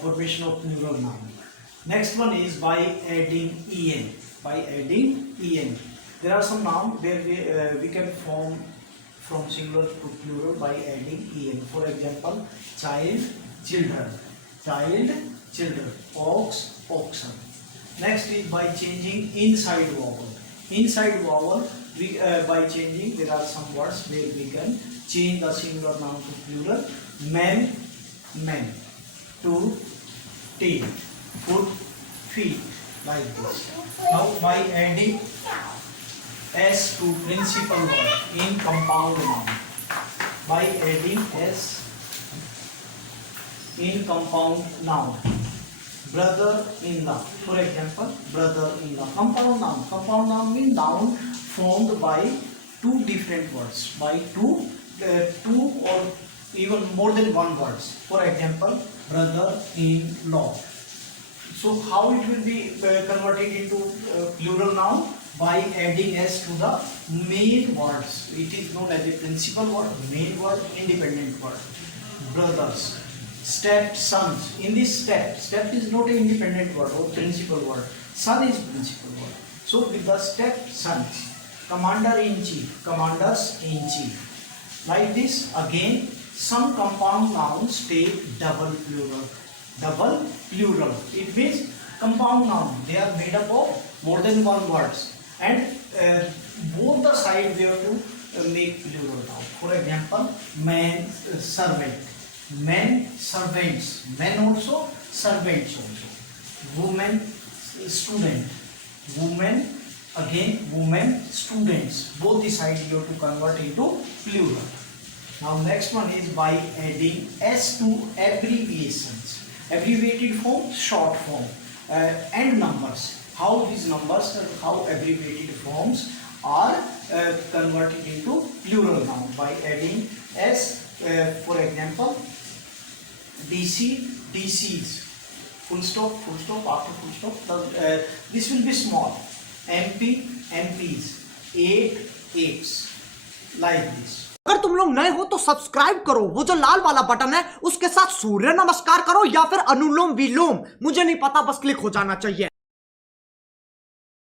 formation of plural noun. Next one is by adding en. By adding en, there are some nouns where we can form from singular to plural by adding en. For example, child, children, child, children, ox, oxen. Next is by changing inside vowel. Inside vowel, we by changing, there are some words where we can change the singular noun to plural. Men, men. To, tail. Foot, feet. Like this. Now by adding s to principal word in compound noun. By adding s in compound noun. Brother-in-law. For example, brother-in-law. Compound noun. Compound noun means noun formed by two different words. By two or even more than one words. For example, brother-in-law. So how it will be converted into plural noun? By adding s to the main words. It is known as a principal word, main word, independent word. Brothers. Step, sons. In this step is not an independent word or principal word. Son is principal word. So with the step, sons. Commander-in-chief, commanders-in-chief. Like this, again, some compound nouns take double plural. Double plural. It means compound noun. They are made up of more than one words. And both the sides we have to make plural noun. For example, man, servant. Men, servants. Men also, servants also. Woman, student. Woman, again, women, students. Both the sides you have to convert into plural. Now next one is by adding s to abbreviations. Abbreviated form, short form, and numbers. How these numbers and how abbreviated forms are converted into plural noun by adding s. For example, DC, DCs, full stop, after full stop. This will be small. MP, MPs, 8, 8s, like this. अगर तुम लोग नए हो तो subscribe करो, वो जो लाल वाला बटन है उसके साथ सूर्य नमस्कार करो या फिर अनुलोम विलोम, मुझे नहीं पता, बस क्लिक हो जाना चाहिए।